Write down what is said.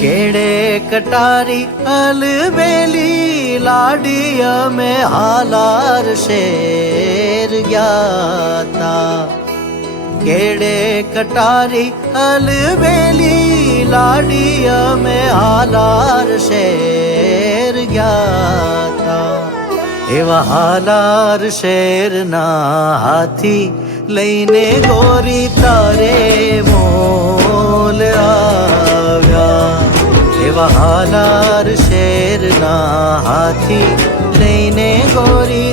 કેડે કટારી અલબેલી લાડી અમે હાલાર શેર ગ્યાતા કેડે કટારી અલબેલી લાડી અમે હાલાર શેર ગ્યાતા એવા હાલાર શેરના હાથી લઈને ગોરી તારે મોલ આવ્યા એવા હાલાર શેરના હાથી લઈને ગોરી